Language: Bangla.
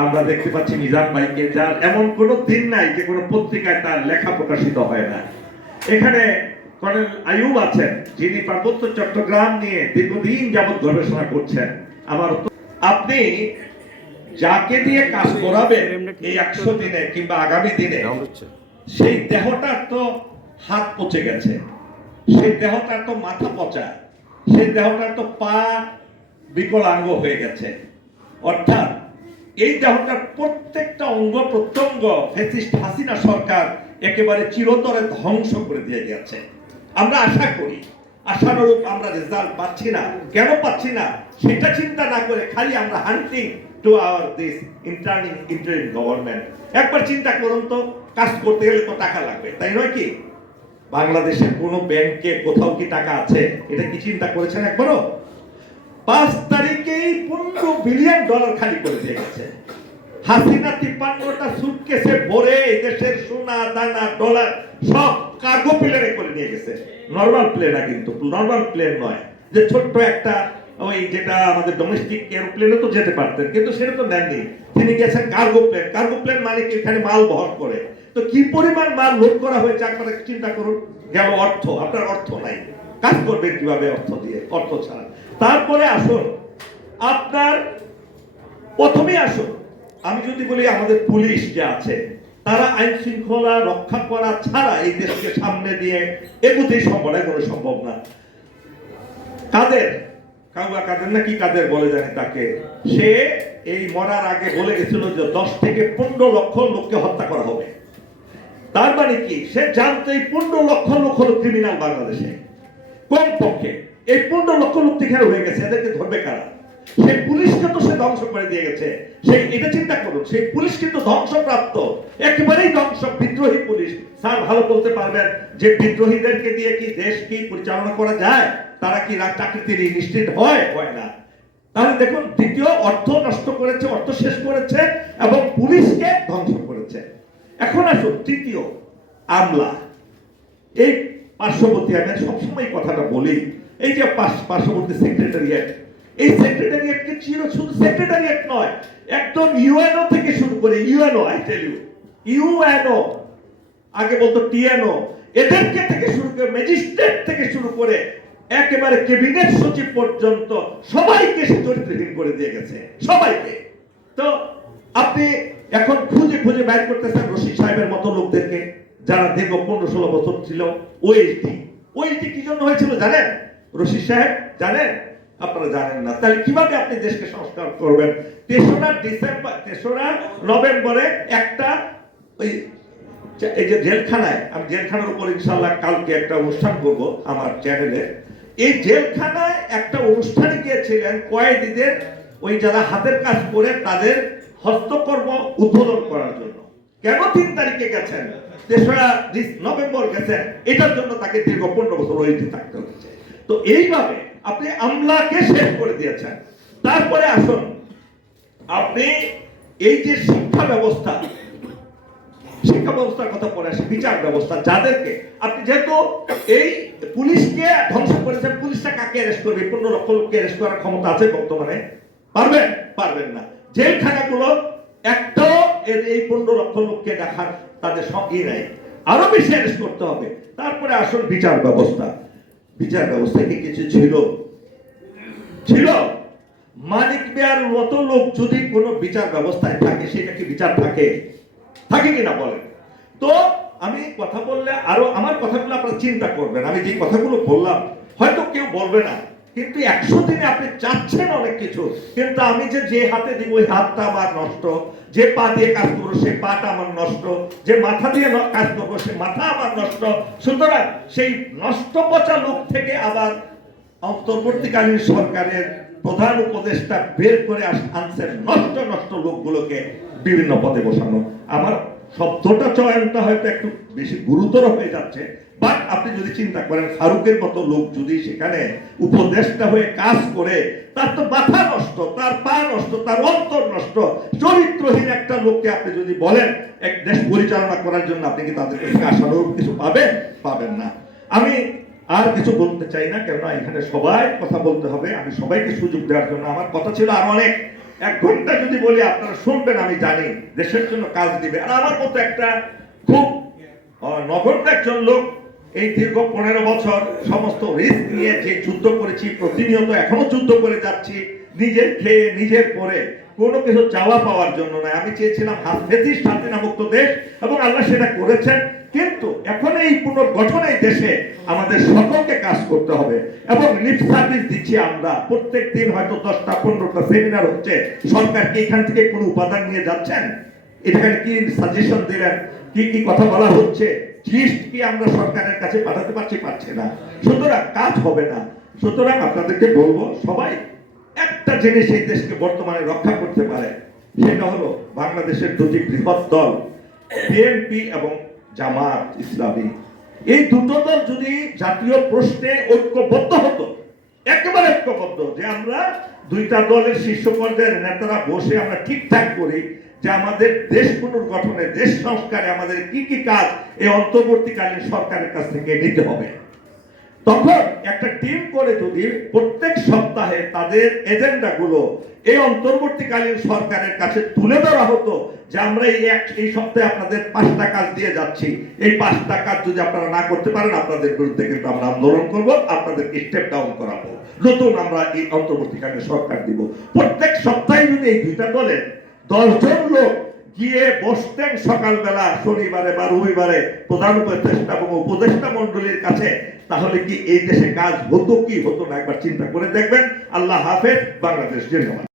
আমরা দেখতে পাচ্ছি মিজান ভাইকে, যার এমন কোনো দিন নাই যে কোনো পত্রিকায় তার লেখা প্রকাশিত হয় না। এখানে কর্নেল আইয়ুব আছেন, যিনি পার্বত্য চট্টগ্রাম নিয়ে দীর্ঘদিন যাবৎ গবেষণা করছেন। আপনি যাকে দিয়ে কাজ করাবেন এই 100 দিনে কিংবা আগামী দিনে, সেই দেহটার তো হাত পচে গেছে, সেই দেহটার তো মাথা পচা, সেই দেহটার তো পা বিকলাঙ্গ হয়ে গেছে। অর্থাৎ এই দেহটার প্রত্যেকটা অঙ্গ প্রত্যঙ্গ ফ্যাসিস্ট হাসিনা সরকার একেবারে চিরতরে ধ্বংস করে দিয়ে গেছে। আমরা আশা করি আশানুরূপ আমরা রেজাল্ট পাচ্ছি না। কেন পাচ্ছি না সেটা চিন্তা না করে খালি আমরা hunting to our this interim government. একবার চিন্তা করুন তো, কাজ করতে গেলে তো টাকা লাগবে, তাই নয় কি? বাংলাদেশের কোন ব্যাংকে কোথাও কি টাকা আছে? এটা কি চিন্তা করেছেন একবারও? 5 তারিখেই $15 বিলিয়ন খালি করে দিয়ে গেছে হাসিনা। 53টা সুটকেসে ভরে এই দেশের সোনা দানা ডলার সব কার্গো প্লেনে করে নিয়ে গেছে। নরমাল প্লেন না, কিন্তু নরমাল প্লেন নয় যে ছোট্ট একটা ওই যেটা আমাদের ডোমেস্টিক এরোপ্লেনে তো যেতে পারতেন, কিন্তু সেটা তো নেননি। তিনি গেছেন কার্গো প্লেন। কার্গো প্লেন মানে কি? এখানে মাল বহন করে। তো কি পরিমাণ মাল লোড করা হয়েছে আপনারা চিন্তা করুন। গেল অর্থ, আপনার অর্থ নাই, কাজ করবেন কিভাবে অর্থ দিয়ে? অর্থ ছাড়া। তারপরে আসুন, আপনার প্রথমেই আসুন, আমি যদি বলি আমাদের পুলিশ যে আছে, তারা আইন শৃঙ্খলা রক্ষা করা ছাড়া এই দেশকে সামনে দিয়ে এগোতেই সম্ভব না। কাদের কাদের নাকি কাদের বলে জানি তাকে, সে এই মরার আগে বলে গেছিল যে 10 থেকে 15 লক্ষ লোককে হত্যা করা হবে। তার মানে কি? সে জানতেই 15 লক্ষ লোক হলো ক্রিমিনাল বাংলাদেশে কমপক্ষে। এই 15 লক্ষ লোক এখানে হয়ে গেছে, এদেরকে ধরবে কারা? সেই পুলিশকে তো সে ধ্বংস করে দিয়ে গেছে। সেই এটা চিন্তা করুন, সেই পুলিশ কিন্তু ধ্বংসপ্রাপ্ত, একেবারেই ধ্বংস, বিদ্রোহী পুলিশ। স্যার ভালো বলতে পারবেন যে বিদ্রোহীদেরকে দিয়ে কি দেশ কি পরিচালনা করা যায়? তারা কি চাকরিতে নিশ্চিত হয়? হয় না। তাহলে দেখুন, দ্বিতীয় অর্থ নষ্ট করেছে, অর্থ শেষ করেছে এবং পুলিশকে ধ্বংস করেছে। এখন আসুন তৃতীয়, আমলা। এই পার্শ্ববর্তী, আমি সবসময় কথাটা বলি, এই যে পার্শ্ববর্তী সেক্রেটারিয়েট, এই সেক্রেটারিয়েটকে শুধু সেক্রেটারিয়েট নয়, একদম ইউএনও থেকে শুরু করে, UNO, I tell you, UNO, আগে বলতো টিএনও, এদেরকে থেকে শুরু করে ম্যাজিস্ট্রেট থেকে শুরু করে একেবারে ক্যাবিনেট সচিব পর্যন্ত সবাইকে সে চরিত্রহীন করে দিয়ে গেছে, সবাইকে। তো আপনি এখন খুঁজে খুঁজে বাইর করতেছেন রশিদ সাহেবের মতো লোকদেরকে, যারা দীর্ঘ 15-16 বছর ছিল ওএসডি। ওএসডি কি জন্য হয়েছিল জানেন রশিদ সাহেব? জানেন? আপনারা জানেন না। তাহলে কিভাবে আপনি দেশকে সংস্কার করবেন? 3রা নভেম্বরে একটা ওই এই যে জেলখানায়, আমি জেলখানার উপর ইনশাআল্লাহ কালকে একটা অনুষ্ঠান করব আমার চ্যানেলে। এই জেলখানায় একটা অনুষ্ঠানে গিয়েছিলেন কয়েদিদের, ওই যারা হাতের কাজ করে তাদের হস্তকর্ম উদ্বোধন করার জন্য। কেন 3 তারিখে গেছেন, 3রা নভেম্বর গেছেন? এটার জন্য তাকে দীর্ঘ 15 বছর ওইটি থাকতে হচ্ছে। তো এইভাবে আপনি আমলাকে শেষ করে দিয়েছেন। তারপরে আসুন, আপনি এই যে শিক্ষা ব্যবস্থার কথা পরে আসে, বিচার ব্যবস্থা, যাদেরকে আপনি যেহেতু এই পুলিশকে ধ্বংস করেছেন, পুলিশটা কাকে অ্যারেস্ট করবে? 15 লক্ষ লোককে অ্যারেস্ট করার ক্ষমতা আছে বর্তমানে? পারবেন না। জেলখানাগুলো একটাও এই 15 লক্ষ লোককে দেখার তাদের সঙ্গী নাই, আরো বেশি অ্যারেস্ট করতে হবে। তারপরে আসুন বিচার ব্যবস্থা কি কিছু ছিল? মানিক মিয়ার মতো লোক যদি কোনো বিচার ব্যবস্থায় থাকে, সেটা কি বিচার থাকে কিনা বলেন তো? আমি কথা বললে আরো আমার কথাগুলো আপনারা চিন্তা করবেন। আমি যে কথাগুলো বললাম হয়তো কেউ বলবে না, কিন্তু 100 দিনে আপনি চাচ্ছেন অনেক কিছু, কিন্তু আমি যে হাতে দিব ওই হাতটা আমার নষ্ট, যে পা দিয়ে কাজ করবো সে পাটা আমার নষ্ট, যে মাথা দিয়ে কাজ করবো সে মাথা আমার নষ্ট। সুতরাং সেই নষ্ট পচা লোক থেকে আবার অন্তর্বর্তীকালীন সরকারের প্রধান উপদেষ্টা বের করে আনছেন নষ্ট লোকগুলোকে বিভিন্ন পদে বসানো। আমার শব্দটা চয়নটা হয়তো একটু বেশি গুরুতর হয়ে যাচ্ছে, বাট আপনি যদি চিন্তা করেন ফারুকের মতো লোক যদি সেখানে উপদেষ্টা হয়ে কাজ করে, তার তো মাথা নষ্ট, তার পা নষ্ট, তার অন্তর নষ্ট, চরিত্রহীন একটা লোককে আপনি যদি বলেন এক দেশ পরিচালনা করার জন্য, আপনি কি তাদের কাছে আশানুরূপ কিছু পাবেন না। আমি আর কিছু বলতে চাই না, কেননা এখানে সবাই কথা বলতে হবে। আমি সবাইকে সুযোগ দেওয়ার জন্য, আমার কথা ছিল আর অনেক, 1 ঘন্টা যদি বলি আপনারা শুনবেন, আমি জানি দেশের জন্য কাজ দিবে। আর আমার মতো একটা খুব নগণ্য একজন লোক এই দীর্ঘ 15 বছর সমস্ত রিস্ক নিয়ে যে যুদ্ধ করেছি, প্রতিনিয়ত এখনো যুদ্ধ করে যাচ্ছি, নিজের খেয়ে নিজের পরে, কোনো কিছু চাওয়া পাওয়ার জন্য নয়। আমি চেয়েছিলাম হাফেজি স্বাধীনা মুক্ত দেশ, এবং আল্লাহ সেটা করেছেন। কিন্তু এখন এই পুনর্গঠনে দেশে আমাদের সকলকে কাজ করতে হবে, এবং লিপ সার্ভিস দিচ্ছি আমরা। প্রত্যেক দিন হয়তো 10টা 15টা সেমিনার হচ্ছে। সরকার কি এখান থেকে কোনো উপাদান নিয়ে যাচ্ছেন? এখানে কি সাজেশন দিলেন? কি কি কথা বলা হচ্ছে? লিস্ট কি আমরা সরকারের কাছে পাঠাতে পারছি না। সুতরাং কাজ হবে না। সুতরাং আপনাদেরকে বলবো, সবাই একটা জিনিস এই দেশকে বর্তমানে রক্ষা করতে পারে, সেটা হলো বাংলাদেশের দুটি বৃহৎ দল বিএনপি এবং জামাত ইসলামী। এই দুটো দল যদি জাতীয় প্রশ্নে ঐক্যবদ্ধ হতো, একেবারে ঐক্যবদ্ধ, যে আমরা দুইটা দলের শীর্ষ পর্যায়ের নেতারা বসে আমরা ঠিকঠাক করি যে আমাদের দেশ পুনর্গঠনে, দেশ সংস্কারে আমাদের কি কি কাজ এই অন্তর্বর্তীকালীন সরকারের কাছ থেকে নিতে হবে, তখন একটা টিম করে যদি প্রত্যেক সপ্তাহে তাদের এজেন্ডাগুলো এই অন্তর্বর্তীকালীন সরকারের কাছে তুলে ধরা হতো, যে আমরা এই সপ্তাহে আপনাদের 5টা কাজ দিয়ে যাচ্ছি, এই 5টা কাজ যদি আপনারা না করতে পারেন, আপনাদের বিরুদ্ধে কিন্তু আমরা আন্দোলন করব, আপনাদেরকে স্টেপ ডাউন করাবো, নতুন আমরা এই অন্তর্বর্তীকালীন সরকার দিব। প্রত্যেক সপ্তাহে যদি এই দুইটা দলের 10 জন লোক গিয়ে বসতেন সকালবেলা শনিবারে বা রবিবারে প্রধান উপদেষ্টা এবং উপদেষ্টা মন্ডলীর কাছে, তাহলে কি এই দেশে কাজ হতো কি হতো না একবার চিন্তা করে দেখবেন। আল্লাহ হাফেজ। বাংলাদেশ জিন্দাবাদ।